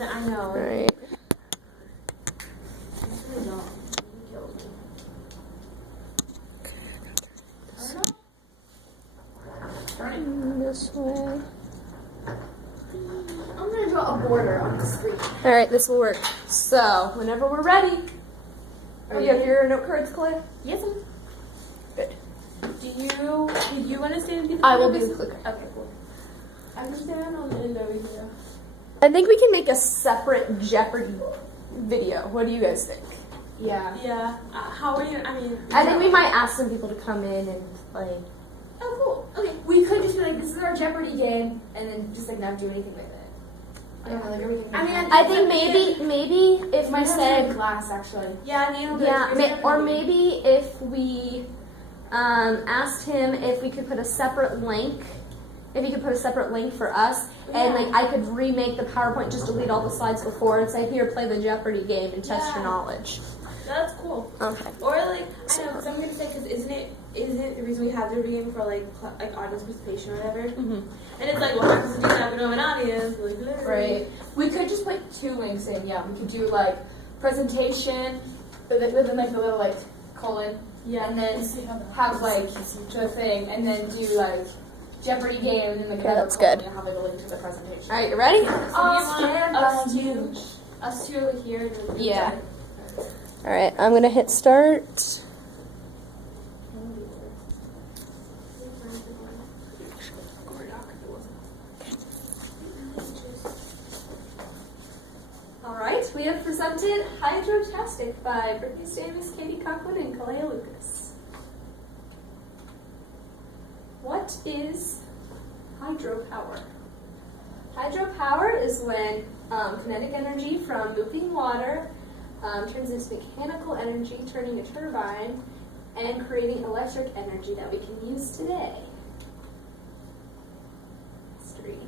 I know. All right. This way. I'm gonna draw a border on the screen. All right, this will work. So, whenever we're ready. Are You you have your note cards, Claire? Yes. Good. Do you want to stand? I will be the clicker. Okay, cool. I can stand on the end over here. I think we can make a separate Jeopardy video. What do you guys think? Yeah. Yeah. How are you? I think we might ask some people to come in and play. Oh, cool. Okay. We could just be like, this is our Jeopardy game, and then just like not do anything with it. I don't know, like everything. I think maybe if we said class actually. Yeah, maybe if we asked him if we could put a separate link. If he could put a separate link for us, and like I could remake the PowerPoint, just delete all the slides before and say, here, play the Jeopardy game and test your knowledge. That's cool. Okay. Or like, I know, because I'm going to say, because isn't it the reason we have the Jeopardy game for like audience participation or whatever? Mm-hmm. And it's like, what happens if you have an audience? Like, right. We could just put 2 links in, yeah. We could do like presentation, with then like the little like colon. Yeah. And then have like the thing, and then do like Jeopardy game, and then like that's good. And have like a link to the presentation. All right, you ready? Us two over here. Yeah. All right, I'm gonna hit start. All right, we have presented Hydrotastic by Brittany Stamus, Katie Conklin, and Kalea Lucas. What is hydropower? Hydropower is when kinetic energy from moving water turns into mechanical energy, turning a turbine, and creating electric energy that we can use today. History.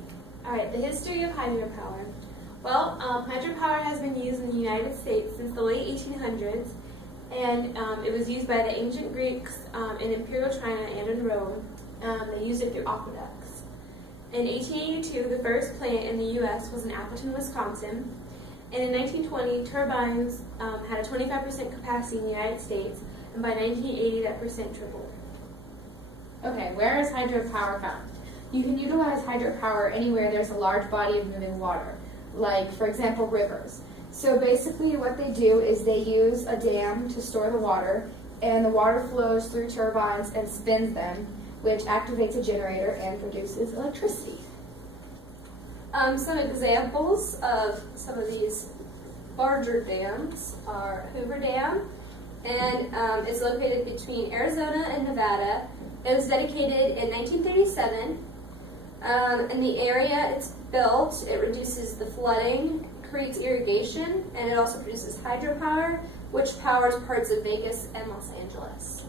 Alright, the history of hydropower. Well, hydropower has been used in the United States since the late 1800s, and it was used by the ancient Greeks in Imperial China and in Rome. They used it through aqueducts. In 1882, the first plant in the U.S. was in Appleton, Wisconsin. And in 1920, turbines had a 25% capacity in the United States, and by 1980, that percent tripled. Okay, where is hydropower found? You can utilize hydropower anywhere there's a large body of moving water, like, for example, rivers. So basically what they do is they use a dam to store the water, and the water flows through turbines and spins them, which activates a generator and produces electricity. Some examples of some of these larger dams are Hoover Dam, and it's located between Arizona and Nevada. It was dedicated in 1937. In the area it's built, it reduces the flooding, creates irrigation, and it also produces hydropower, which powers parts of Vegas and Los Angeles.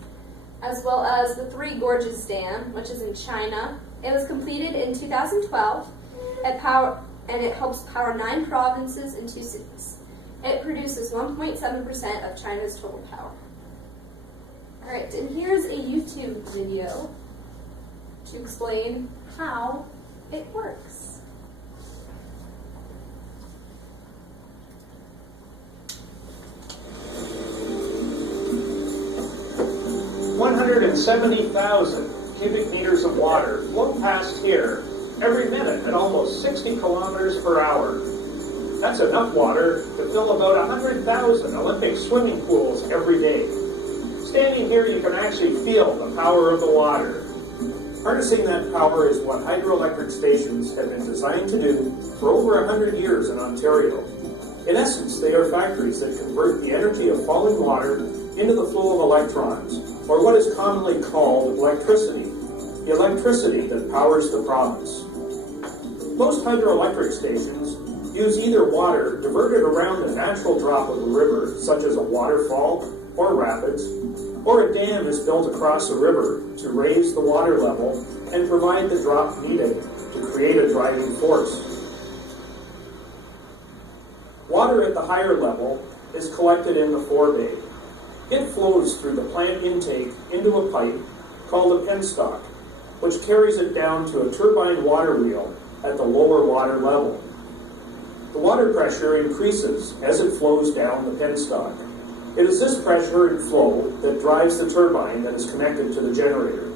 As well as the Three Gorges Dam, which is in China. It was completed in 2012. It helps power 9 provinces and 2 cities. It produces 1.7% of China's total power. Alright, and here's a YouTube video to explain how it works. $170,000 cubic meters of water flow past here every minute at almost 60 kilometers per hour. That's enough water to fill about 100,000 Olympic swimming pools every day. Standing here, you can actually feel the power of the water. Harnessing that power is what hydroelectric stations have been designed to do for over 100 years in Ontario. In essence, they are factories that convert the energy of falling water into the flow of electrons, or what is commonly called electricity, the electricity that powers the province. Most hydroelectric stations use either water diverted around a natural drop of a river, such as a waterfall or rapids, or a dam is built across a river to raise the water level and provide the drop needed to create a driving force. Water at the higher level is collected in the forebay. It flows through the plant intake into a pipe called a penstock, which carries it down to a turbine water wheel at the lower water level. The water pressure increases as it flows down the penstock. It is this pressure and flow that drives the turbine that is connected to the generator.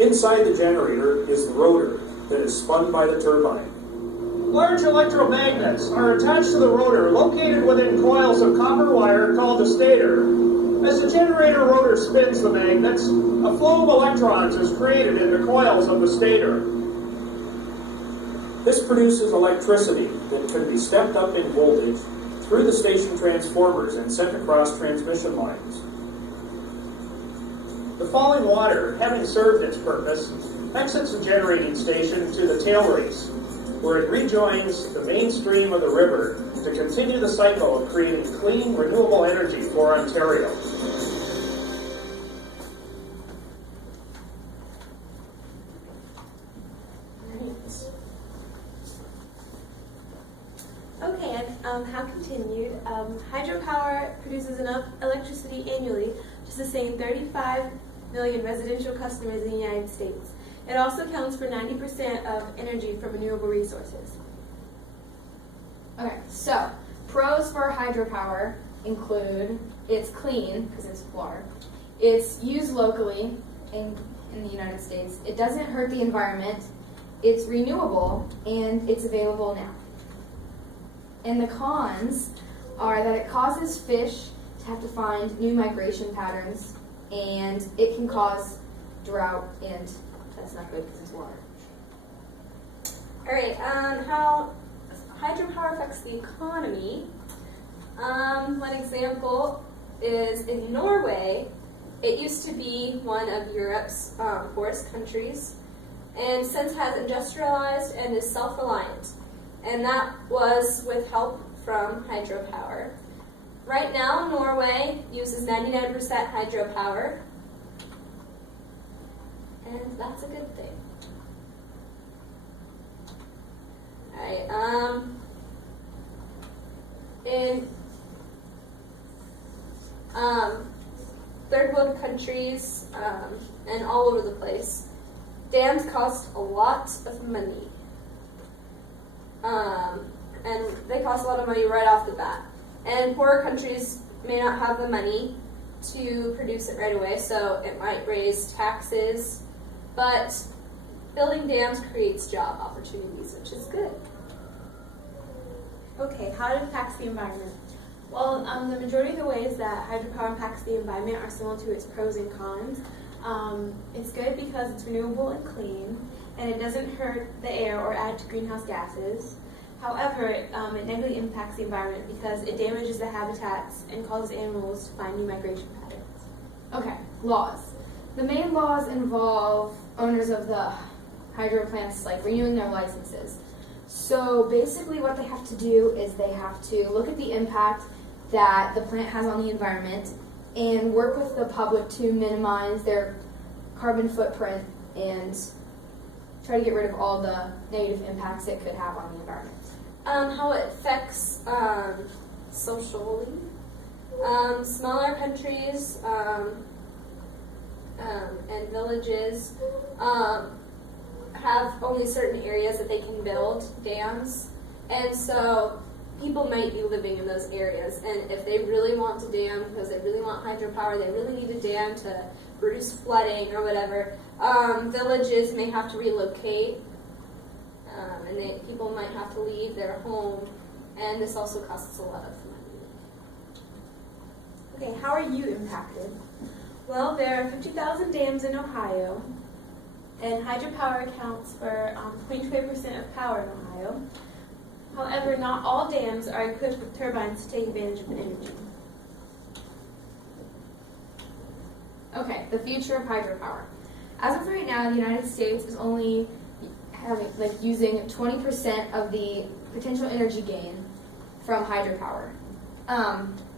Inside the generator is the rotor that is spun by the turbine. Large electromagnets are attached to the rotor located within coils of copper wire called a stator. As the generator rotor spins the magnets, a flow of electrons is created in the coils of the stator. This produces electricity that can be stepped up in voltage through the station transformers and sent across transmission lines. The falling water, having served its purpose, exits the generating station to the tail race, where it rejoins the main stream of the river to continue the cycle of creating clean, renewable energy for Ontario. Okay, and how continued, hydropower produces enough electricity annually to sustain 35 million residential customers in the United States. It also accounts for 90% of energy from renewable resources. Okay, so pros for hydropower include it's clean because it's water. It's used locally in the United States. It doesn't hurt the environment. It's renewable and it's available now. And the cons are that it causes fish to have to find new migration patterns, and it can cause drought, and that's not good because it's water. All right, how hydropower affects the economy. One example is in Norway. It used to be one of Europe's poorest countries, and since has industrialized and is self-reliant. And that was with help from hydropower. Right now, Norway uses 99% hydropower, and that's a good thing. Alright, in third world countries and all over the place, dams cost a lot of money. And they cost a lot of money right off the bat. And poorer countries may not have the money to produce it right away, so it might raise taxes. But building dams creates job opportunities, which is good. Okay, how it impacts the environment. Well, the majority of the ways that hydropower impacts the environment are similar to its pros and cons. It's good because it's renewable and clean, and it doesn't hurt the air or add to greenhouse gases. However, it negatively impacts the environment because it damages the habitats and causes animals to find new migration patterns. Okay, laws. The main laws involve owners of the hydro plants like renewing their licenses. So basically what they have to do is they have to look at the impact that the plant has on the environment and work with the public to minimize their carbon footprint and try to get rid of all the negative impacts it could have on the environment. How it affects socially. Smaller countries and villages have only certain areas that they can build dams, and so people might be living in those areas, and if they really want to dam because they really want hydropower, they really need a dam to reduce flooding or whatever, villages may have to relocate, and people might have to leave their home, and this also costs a lot of money. Okay, how are you impacted? Well, there are 50,000 dams in Ohio, and hydropower accounts for 22% of power in Ohio. However, not all dams are equipped with turbines to take advantage of the energy. Okay, the future of hydropower. As of right now, the United States is only using 20% of the potential energy gain from hydropower.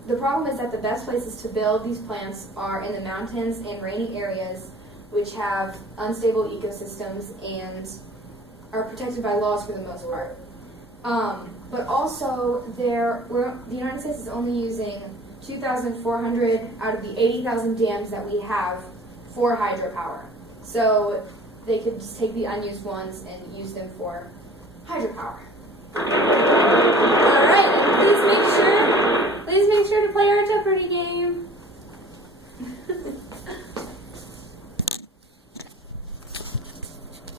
The problem is that the best places to build these plants are in the mountains and rainy areas, which have unstable ecosystems and are protected by laws for the most part. But also, the United States is only using 2,400 out of the 80,000 dams that we have for hydropower. So they could just take the unused ones and use them for hydropower.